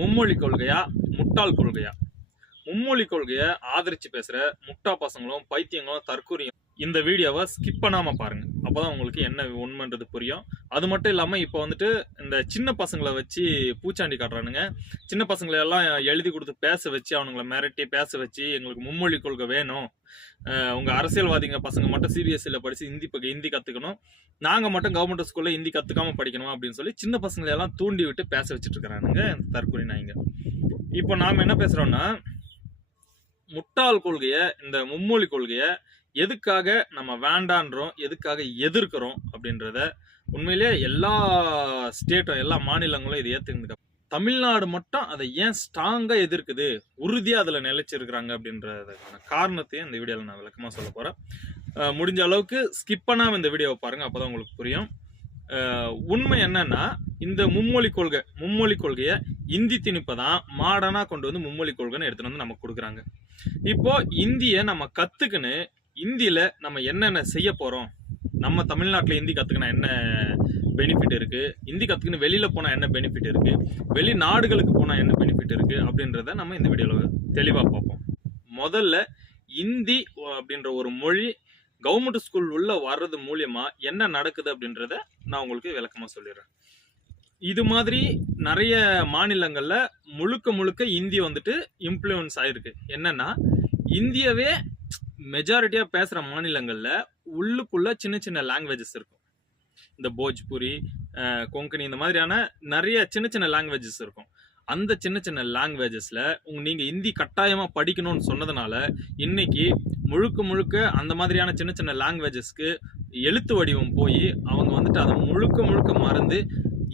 மும்மொழி கொள்கையா முட்டாள் கொள்கையா? மும்மொழி கொள்கையை ஆதரிச்சு பேசுற முட்டா பசங்களும் பைத்தியங்களும் தற்கூரியும் இந்த வீடியோவை ஸ்கிப் பண்ணாமல் பாருங்கள் அப்போ தான் உங்களுக்கு என்ன உண்மைன்றது புரியும். அது மட்டும் இல்லாமல் இப்போ வந்துட்டு இந்த சின்ன பசங்களை வச்சு பூச்சாண்டி காட்டுறானுங்க. சின்ன பசங்களை எல்லாம் எழுதி கொடுத்து பேச வச்சு அவனுங்களை மிரட்டி பேச வச்சு எங்களுக்கு மும்மொழி கொள்கை வேணும். உங்கள் அரசியல்வாதிங்க பசங்க மட்டும் சிபிஎஸ்சியில் படித்து ஹிந்தி ஹிந்தி கற்றுக்கணும் நாங்கள் மட்டும் கவர்மெண்ட் ஸ்கூலில் ஹிந்தி கற்றுக்காமல் படிக்கணும் அப்படின்னு சொல்லி சின்ன பசங்களை எல்லாம் தூண்டி விட்டு பேச வச்சுட்டு இருக்கிறானுங்க தற்கொலை நாய்ங்க. இப்போ நாம் என்ன பேசுகிறோன்னா முட்டாள் கொள்கையை இந்த மும்மொழி கொள்கையை எதுக்காக நம்ம வேண்டான்றோம் எதுக்காக எதிர்க்கிறோம் அப்படின்றத உண்மையிலேயே எல்லா ஸ்டேட்டும் எல்லா மாநிலங்களும் இதை ஏற்றுக்கிட்டு தமிழ்நாடு மட்டும் அதை ஏன் ஸ்ட்ராங்காக எதிர்க்குது உறுதியாக அதில் நிலைச்சிருக்கிறாங்க அப்படின்றதுக்கான காரணத்தையும் இந்த வீடியோவில் நான் விளக்கமாக சொல்ல போகிறேன் முடிஞ்ச அளவுக்கு ஸ்கிப் பண்ணாமல் இந்த வீடியோவை பாருங்கள் அப்போ தான் உங்களுக்கு புரியும். உண்மை என்னன்னா இந்த மும்மொழி கொள்கை மும்மொழி கொள்கையை இந்தி திணிப்பை தான் மாடனாக கொண்டு வந்து மும்மொழி கொள்கைன்னு எடுத்துகிட்டு வந்து நமக்கு கொடுக்குறாங்க. இப்போ இந்தியை நம்ம கற்றுக்குன்னு இந்தியில் நம்ம என்னென்ன செய்ய போகிறோம் நம்ம தமிழ்நாட்டில் ஹிந்தி கற்றுக்கினா என்ன பெனிஃபிட் இருக்குது ஹிந்தி கற்றுக்கின்னு வெளியில் போனால் என்ன பெனிஃபிட் இருக்குது வெளி நாடுகளுக்கு போனால் என்ன பெனிஃபிட் இருக்குது அப்படின்றத நம்ம இந்த வீடியோவில் தெளிவாக பார்ப்போம். முதல்ல இந்தி அப்படின்ற ஒரு மொழி கவர்மெண்ட் ஸ்கூல் உள்ளே வர்றது மூலியமாக என்ன நடக்குது அப்படின்றத நான் உங்களுக்கு விளக்கமாக சொல்லிடுறேன். இது மாதிரி நிறைய மாநிலங்களில் முழுக்க முழுக்க இந்தி வந்துட்டு இம்ப்ளூயன்ஸ் ஆகிருக்கு என்னென்னா இந்தியவே மெஜாரிட்டியா பேசுற மாநிலங்கள்ல உள்ளுக்குள்ள சின்ன சின்ன லாங்குவேஜஸ் இருக்கும். இந்த போஜ்புரி கொங்கனி கொங்கணி இந்த மாதிரியான நிறைய சின்ன சின்ன லாங்குவேஜஸ் இருக்கும். அந்த சின்ன சின்ன லாங்குவேஜஸ்ல உங்க நீங்க இந்தி கட்டாயமா படிக்கணும்னு சொன்னதுனால இன்னைக்கு முழுக்க முழுக்க அந்த மாதிரியான சின்ன சின்ன லாங்குவேஜஸ்க்கு எழுத்து வடிவம் போய் அவங்க வந்துட்டு அதை முழுக்க முழுக்க மறந்து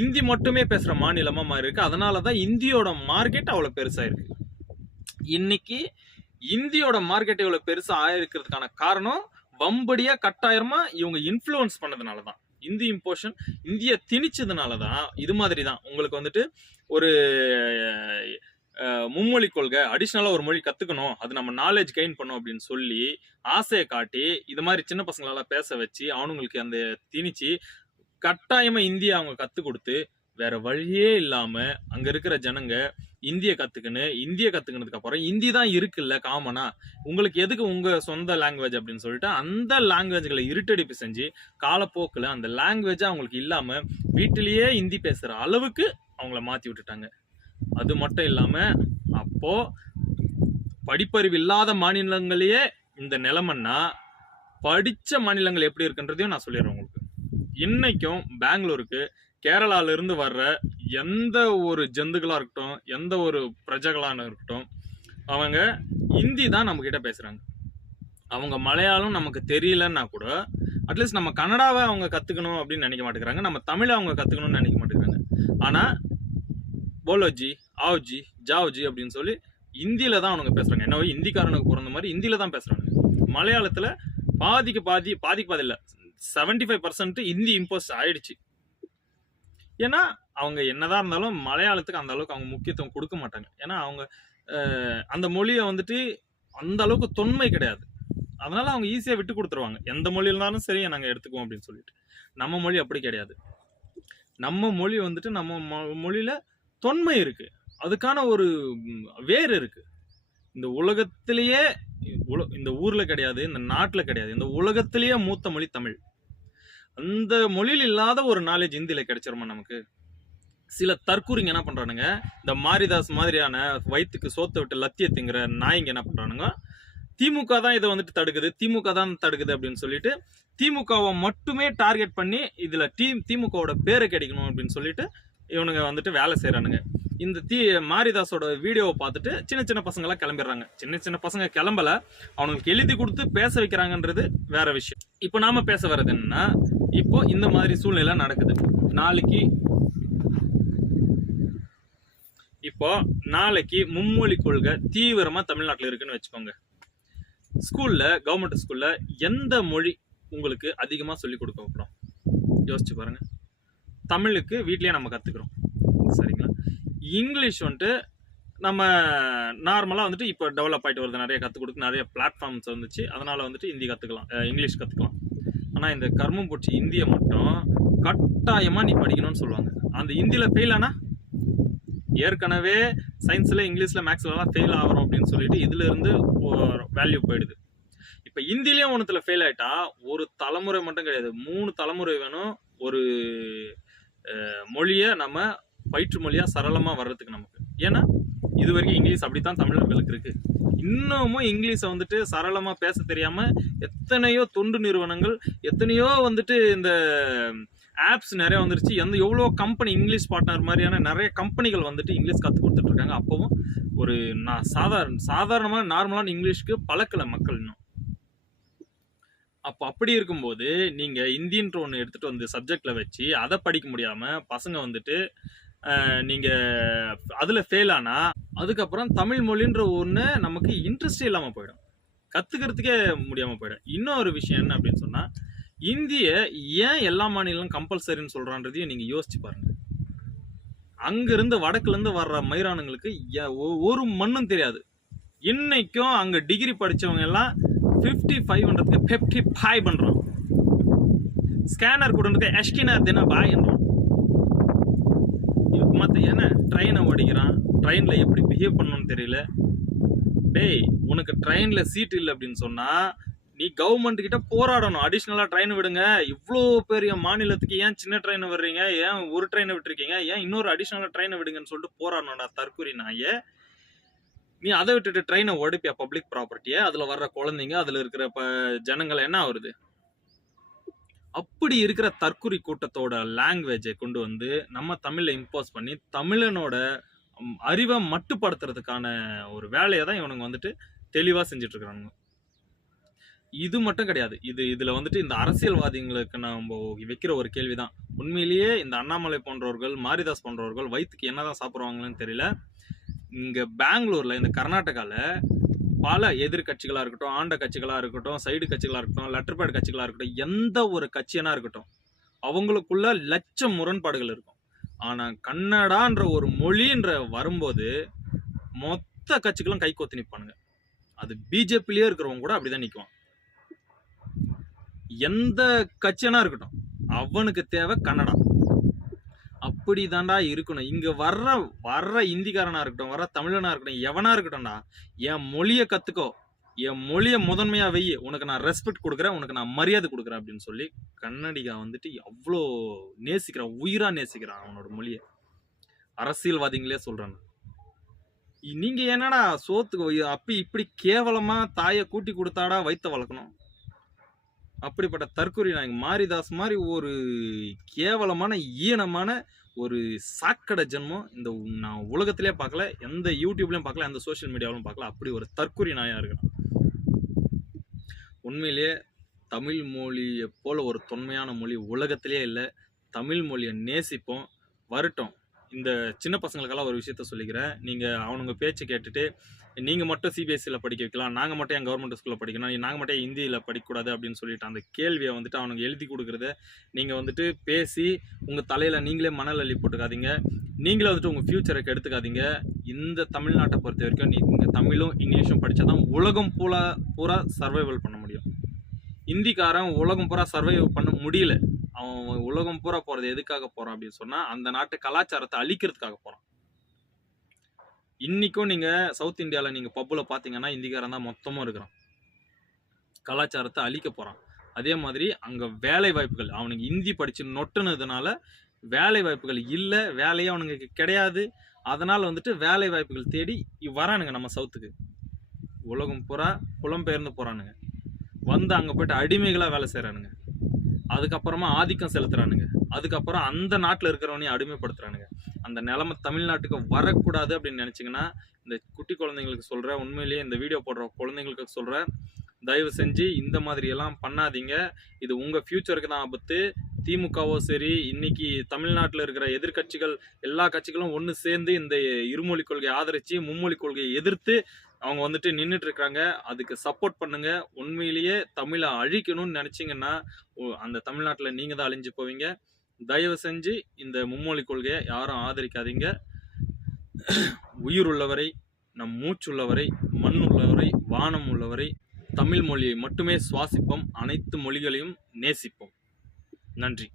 இந்தி மட்டுமே பேசுற மாநிலமா மாறி இருக்கு அதனால தான் இந்தியோட மார்க்கெட் அவ்வளோ பெருசா இருக்கு இன்னைக்கு இந்தியோட மார்க்கெட் இவ்வளோ பெருசா ஆயிருக்கிறதுக்கான காரணம் வம்படியா கட்டாயமா இவங்க இன்ஃப்ளூயன்ஸ் பண்ணதுனால தான் இந்தி இம்போஷன் இந்திய திணிச்சதுனால தான் இது மாதிரி தான் உங்களுக்கு வந்துட்டு ஒரு மும்மொழி கொள்கை அடிஷ்னலாக ஒரு மொழி கற்றுக்கணும் அது நம்ம நாலேஜ் கெயின் பண்ணோம் அப்படின்னு சொல்லி ஆசையை காட்டி இது மாதிரி சின்ன பசங்களெல்லாம் பேச வச்சு அவனுங்களுக்கு அந்த திணிச்சு கட்டாயமாக இந்தியை அவங்க கற்றுக் கொடுத்து வேற வழியே இல்லாமல் அங்கே இருக்கிற ஜனங்க இந்திய கற்றுக்குன்னு இந்திய கற்றுக்கினதுக்கப்புறம் இந்தி தான் இருக்குல்ல காமனா உங்களுக்கு எதுக்கு உங்கள் சொந்த லாங்குவேஜ் அப்படின்னு சொல்லிட்டு அந்த லாங்குவேஜ்களை இருட்டடிப்பு செஞ்சு காலப்போக்கில் அந்த லாங்குவேஜ் அவங்களுக்கு இல்லாமல் வீட்டிலேயே இந்தி பேசுகிற அளவுக்கு அவங்கள மாற்றி விட்டுட்டாங்க. அது மட்டும் இல்லாமல் அப்போ படிப்பறிவு இல்லாத மாநிலங்களையே இந்த நிலமன்னா படித்த மாநிலங்கள் எப்படி இருக்குன்றதையும் நான் சொல்லிடுறேன் உங்களுக்கு. இன்னைக்கும் பெங்களூருக்கு கேரளால இருந்து வர்ற எந்த ஒரு ஜந்துக்களாக இருக்கட்டும் எந்த ஒரு பிரஜைகளான இருக்கட்டும் அவங்க ஹிந்தி தான் நம்மக்கிட்ட பேசுகிறாங்க அவங்க மலையாளம் நமக்கு தெரியலன்னா கூட அட்லீஸ்ட் நம்ம கன்னடாவை அவங்க கற்றுக்கணும் அப்படின்னு நினைக்க மாட்டேங்கிறாங்க நம்ம தமிழை அவங்க கற்றுக்கணும்னு நினைக்க மாட்டேங்கிறாங்க. ஆனால் போலோஜி ஆவ்ஜி ஜாவ்ஜி அப்படின்னு சொல்லி ஹிந்தியில் தான் அவனுங்க பேசுகிறாங்க என்னவோ இந்திக்காரனுக்கு பிறந்த மாதிரி ஹிந்தியில் தான் பேசுகிறாங்க மலையாளத்தில் பாதிக்கு பாதி பாதிக்கு பாதி இல்லை seventy five percent Hindi impose ஆயிடுச்சு. ஏன்னா அவங்க என்னதான் இருந்தாலும் மலையாளத்துக்கு அந்த அளவுக்கு அவங்க முக்கியத்துவம் கொடுக்க மாட்டாங்க. ஏன்னா அவங்க அந்த மொழியை வந்துட்டு அந்த அளவுக்கு தொன்மை கிடையாது. அதனால அவங்க ஈஸியாக விட்டு கொடுத்துருவாங்க. எந்த மொழி இருந்தாலும் சரி நாங்கள் எடுத்துக்குவோம் அப்படின்னு சொல்லிட்டு. நம்ம மொழி அப்படி கிடையாது. நம்ம மொழி வந்துட்டு நம்ம மொ- மொழியில தொன்மை இருக்கு. அதுக்கான ஒரு வேர் இருக்கு. இந்த உலகத்திலேயே உல- இந்த ஊர்ல கிடையாது இந்த நாட்டில் கிடையாது. இந்த உலகத்திலேயே மூத்த மொழி தமிழ். அந்த மொழியில் இல்லாத ஒரு நாலேஜ் ஹிந்தியில் கிடைச்சிருமா நமக்கு? சில தற்கூரிங்க என்ன பண்ணுறானுங்க இந்த மாரிதாஸ் மாதிரியான வயிற்றுக்கு சோத்தை விட்டு லத்தியத்துங்கிற திங்கிற நாய்ங்க என்ன பண்ணுறானுங்க திமுக தான் இதை வந்துட்டு தடுக்குது திமுக தான் தடுக்குது அப்படின்னு சொல்லிட்டு திமுகவை மட்டுமே டார்கெட் பண்ணி இதில் டீம் திமுகவோட பேரை கிடைக்கணும் அப்படின்னு சொல்லிட்டு இவனுங்க வந்துட்டு வேலை செய்கிறானுங்க இந்த தீ மாரிதாஸோட வீடியோவை பார்த்துட்டு சின்ன சின்ன பசங்களாம் கிளம்பிடுறாங்க. சின்ன சின்ன பசங்க கிளம்பல அவனுங்களுக்கு எழுதி கொடுத்து பேச வைக்கிறாங்கன்றது வேற விஷயம். இப்போ நாம பேச வர்றது என்னன்னா இப்போ இந்த மாதிரி சூழ்நிலை நடக்குது. நாளைக்கு இப்போ நாளைக்கு மும்மொழி கொள்கை தீவிரமா தமிழ்நாட்டில் இருக்குன்னு வச்சுக்கோங்க. ஸ்கூல்ல கவர்மெண்ட் ஸ்கூல்ல எந்த மொழி உங்களுக்கு அதிகமா சொல்லி கொடுக்கப்படும் யோசிச்சு பாருங்க. தமிழுக்கு வீட்லயே நம்ம கத்துக்கிறோம். சரிங்களா? இங்கிலீஷ் வந்துட்டு நம்ம நார்மலாக வந்துட்டு இப்போ டெவலப் ஆகிட்டு வருது. நிறைய கற்றுக் கொடுக்க நிறைய பிளாட்ஃபார்ம்ஸ் வந்துச்சு. அதனால் வந்துட்டு ஹிந்தி கற்றுக்கலாம் இங்கிலீஷ் கற்றுக்கலாம் ஆனால் இந்த கர்மம் பூச்சி இந்தியை மட்டும் கட்டாயமாக நீ படிக்கணும்னு சொல்லுவாங்க. அந்த ஹிந்தியில் ஃபெயில் ஆனால் ஏற்கனவே சயின்ஸில் இங்கிலீஷில் மேக்ஸ்லலாம் ஃபெயில் ஆகிறோம் அப்படின்னு சொல்லிட்டு இதுல இருந்து வேல்யூ போயிடுது. இப்போ இந்தியிலேயே ஒன்றத்தில் ஃபெயில் ஆகிட்டா ஒரு தலைமுறை மட்டும் கிடையாது. மூணு தலைமுறை வேணும் ஒரு மொழியை நம்ம பயிற்று மொழியாக சரளமாக வர்றதுக்கு நமக்கு. ஏன்னா இது வரைக்கும் இங்கிலீஷ் அப்படித்தான் தமிழர்களுக்கு இருக்குது இன்னமும் இங்கிலீஷை வந்துட்டு சரளமாக பேச தெரியாமல் எத்தனையோ தொண்டு நிறுவனங்கள் எத்தனையோ வந்துட்டு இந்த ஆப்ஸ் நிறைய வந்துருச்சு. எந்த எவ்வளோ கம்பெனி இங்கிலீஷ் பார்ட்னர் மாதிரியான நிறைய கம்பெனிகள் வந்துட்டு இங்கிலீஷ் கற்றுக் கொடுத்துட்ருக்காங்க. அப்போவும் ஒரு நான் சாதாரண சாதாரணமாக நார்மலான இங்கிலீஷ்க்கு பழக்கல மக்கள் இன்னும். அப்போ அப்படி இருக்கும்போது நீங்கள் இந்தின்ற ஒன்று எடுத்துகிட்டு வந்து சப்ஜெக்டில் வச்சு அதை படிக்க முடியாமல் பசங்க வந்துட்டு நீங்கள் நீங்க அதுல ஃபெயில் ஆனா அதுக்கப்புறம் தமிழ் மொழின்ற ஒன்று நமக்கு இன்ட்ரெஸ்டே இல்லாம போயிடும். கத்துக்கிறதுக்கே முடியாம போயிடும். இன்னொரு விஷயம் என்ன அப்படின்னு சொன்னா இந்திய ஏன் எல்லா மாநிலம் கம்பல்சரின்னு சொல்றான்றதையும் நீங்க யோசிச்சு பாருங்க. அங்கிருந்து வடக்குல இருந்து வர்ற மயிரானுங்களுக்கு எ- ஒ- ஒரு மண்ணும் தெரியாது. இன்னைக்கும் அங்க டிகிரி படிச்சவங்க எல்லாம் ஃபிஃப்டி ஃபைவ்ன்றதுக்கு ஃபிஃப்டி ஃபைவ் பண்ணுறோம் ஸ்கேனர் கொடுன்றதுக்கு எஷ்கினர் தின பாய் மற்ற என்ன? ட்ரெயினை ஓடிக்கிறான். ட்ரெயினில் எப்படி பிஹேவ் பண்ணணும்னு தெரியல. டேய் உனக்கு ட்ரெயினில் சீட் இல்லை அப்படின்னு சொன்னால் நீ கவர்மெண்ட் கிட்ட போராடணும். அடிஷ்னலாக ட்ரெயின் விடுங்க. இவ்வளோ பெரிய மாநிலத்துக்கு ஏன் சின்ன ட்ரெயினை விடுறீங்க? ஏன் ஒரு ட்ரெயினை விட்டுருக்கீங்க? ஏன் இன்னொரு அடிஷ்னலாக ட்ரெயினை விடுங்கன்னு சொல்லிட்டு போராடணும்டா தற்கூரி நாயே. நீ அதை விட்டுட்டு ட்ரெயினை உடைப்பியா பப்ளிக் ப்ராப்பர்ட்டியை அதில் வர்ற குழந்தைங்க அதில் இருக்கிற ப ஜனங்கள் என்ன ஆகுது அப்படி இருக்கிற தற்குறி கூட்டத்தோட லாங்குவேஜை கொண்டு வந்து நம்ம தமிழில் இம்போஸ் பண்ணி தமிழனோட அறிவை மட்டுப்படுத்துறதுக்கான ஒரு வேலையை தான் இவனுங்க வந்துட்டு தெளிவாக செஞ்சுட்டு இது மட்டும் கிடையாது. இது இதில் வந்துட்டு இந்த அரசியல்வாதிகளுக்கு நம்ம வைக்கிற ஒரு கேள்வி தான் உண்மையிலேயே இந்த அண்ணாமலை போன்றவர்கள் மாரிதாஸ் போன்றவர்கள் வயிற்றுக்கு என்னதான் சாப்பிடுவாங்கன்னு தெரியல. இங்கே பெங்களூரில் இந்த கர்நாடகாவில் பல எதிர்கட்சிகளாக இருக்கட்டும் ஆண்ட கட்சிகளாக இருக்கட்டும் சைடு கட்சிகளாக இருக்கட்டும் லெட்டர் பேட் கட்சிகளாக இருக்கட்டும் எந்த ஒரு கட்சியனாக இருக்கட்டும் அவங்களுக்குள்ள லட்சம் முரண்பாடுகள் இருக்கும். ஆனால் கன்னடான்ற ஒரு மொழின்ற வரும்போது மொத்த கட்சிகளும் கை கோத்து நிற்பானுங்க அது பிஜேபிலேயே இருக்கிறவங்க கூட அப்படிதான் நிற்குவான் எந்த கட்சியனா இருக்கட்டும் அவனுக்கு தேவை கன்னடா. அப்படி தாண்டா இருக்கணும். இங்க வர்ற வர்ற இந்திக்காரனா இருக்கட்டும் வர்ற தமிழனா இருக்கட்டும் எவனா இருக்கட்டும்டா என் மொழியை கத்துக்கோ. என் மொழியை முதன்மையா வை. உனக்கு நான் ரெஸ்பெக்ட் கொடுக்குறேன் உனக்கு நான் மரியாதை கொடுக்குறேன் அப்படின்னு சொல்லி கன்னடிகா வந்துட்டு அவ்வளோ நேசிக்கிறான் உயிரா நேசிக்கிறான் அவனோட மொழியை. அரசியல்வாதிங்களே சொல்றான் நீங்க என்னடா சோத்துக்கு வை- இப்படி கேவலமா தாயை கூட்டி கொடுத்தாடா வைத்த வளர்க்கணும். அப்படிப்பட்ட தற்கொலை நாயங்க மாரிதாஸ் மாதிரி ஒரு கேவலமான ஈனமான ஒரு சாக்கடை ஜென்மம் இந்த நான் உலகத்திலே பார்க்கல எந்த யூடியூப்லையும் பார்க்கல எந்த சோஷியல் மீடியாவிலும் பார்க்கல. அப்படி ஒரு தற்கொலை நாயாக இருக்கிறான் உண்மையிலேயே தமிழ் மொழியை போல் ஒரு தொன்மையான மொழி உலகத்திலே இல்லை. தமிழ் மொழியை நேசிப்போம் வரட்டும். இந்த சின்ன பசங்களுக்கெல்லாம் ஒரு விஷயத்த சொல்லிக்கிறேன். நீங்கள் அவனுங்க பேச்சு கேட்டுட்டு நீங்கள் மட்டும் சிபிஎஸ்சியில் படிக்க வைக்கலாம் நாங்கள் மட்டும் என் கவர்மெண்ட் ஸ்கூலில் படிக்கணும் நாங்கள் மட்டும் ஹிந்தியில் படிக்கக்கூடாது அப்படின்னு சொல்லிட்டு அந்த கேள்வியை வந்துட்டு அவனுங்க எழுதி கொடுக்குறத நீங்கள் வந்துட்டு பேசி உங்கள் தலையில் நீங்களே மணல் அள்ளி போட்டுக்காதீங்க. நீங்களே வந்துட்டு உங்கள் ஃப்யூச்சரை கெடுத்துக்காதீங்க. இந்த தமிழ்நாட்டை பொறுத்த வரைக்கும் நீங்கள் தமிழும் இங்கிலீஷும் படித்தா தான் உலகம் பூரா பூரா சர்வைவல் பண்ண முடியும். இந்திக்காரன் உலகம் பூரா சர்வைவ் பண்ண முடியல. அவன் உலகம் பூரா போறது எதுக்காக போறான் அப்படின்னு சொன்னா அந்த நாட்டு கலாச்சாரத்தை அழிக்கிறதுக்காக போறான். இன்னைக்கும் நீங்க சவுத் இந்தியாவில் நீங்க பப்புல பாத்தீங்கன்னா இந்திக்காரன் தான் மொத்தமும் இருக்கிறான். கலாச்சாரத்தை அழிக்க போறான். அதே மாதிரி அங்க வேலை வாய்ப்புகள் அவனுக்கு இந்தி படிச்சு நொட்டுனதுனால வேலை வாய்ப்புகள் இல்லை வேலையே அவனுக்கு கிடையாது. அதனால வந்துட்டு வேலை வாய்ப்புகள் தேடி வரானுங்க நம்ம சவுத்துக்கு. உலகம் பூரா புலம்பெயர்ந்து போறானுங்க. வந்து அங்கே போயிட்டு அடிமைகளாக வேலை செய்கிறானுங்க அதுக்கப்புறமா ஆதிக்கம் செலுத்துறானுங்க. அதுக்கப்புறம் அந்த நாட்டில் இருக்கிறவனையும் அடிமைப்படுத்துறானுங்க. அந்த நிலமை தமிழ்நாட்டுக்கு வரக்கூடாது அப்படின்னு நினச்சிங்கன்னா இந்த குட்டி குழந்தைங்களுக்கு சொல்கிற உண்மையிலேயே இந்த வீடியோ போடுற குழந்தைங்களுக்கு சொல்கிற தயவு செஞ்சு இந்த மாதிரியெல்லாம் பண்ணாதீங்க. இது உங்கள் ஃப்யூச்சருக்கு தான் ஆபத்து. திமுகவோ சரி இன்னைக்கு தமிழ்நாட்டில் இருக்கிற எதிர்க்கட்சிகள் எல்லா கட்சிகளும் ஒன்று சேர்ந்து இந்த இருமொழி கொள்கையை ஆதரித்து மும்மொழி கொள்கையை எதிர்த்து அவங்க வந்துட்டு நின்றுட்டு இருக்காங்க அதுக்கு சப்போர்ட் பண்ணுங்க. உண்மையிலேயே தமிழை அழிக்கணும்னு நினச்சிங்கன்னா ஓ, அந்த தமிழ்நாட்டில் நீங்க தான் அழிஞ்சு போவீங்க. தயவு செஞ்சு இந்த மும்மொழி கொள்கையை யாரும் ஆதரிக்காதீங்க. உயிர் உள்ளவரை நம் மூச்சுள்ளவரை மண் உள்ளவரை வானம் உள்ளவரை தமிழ் மொழியை மட்டுமே சுவாசிப்போம். அனைத்து மொழிகளையும் நேசிப்போம். நன்றி.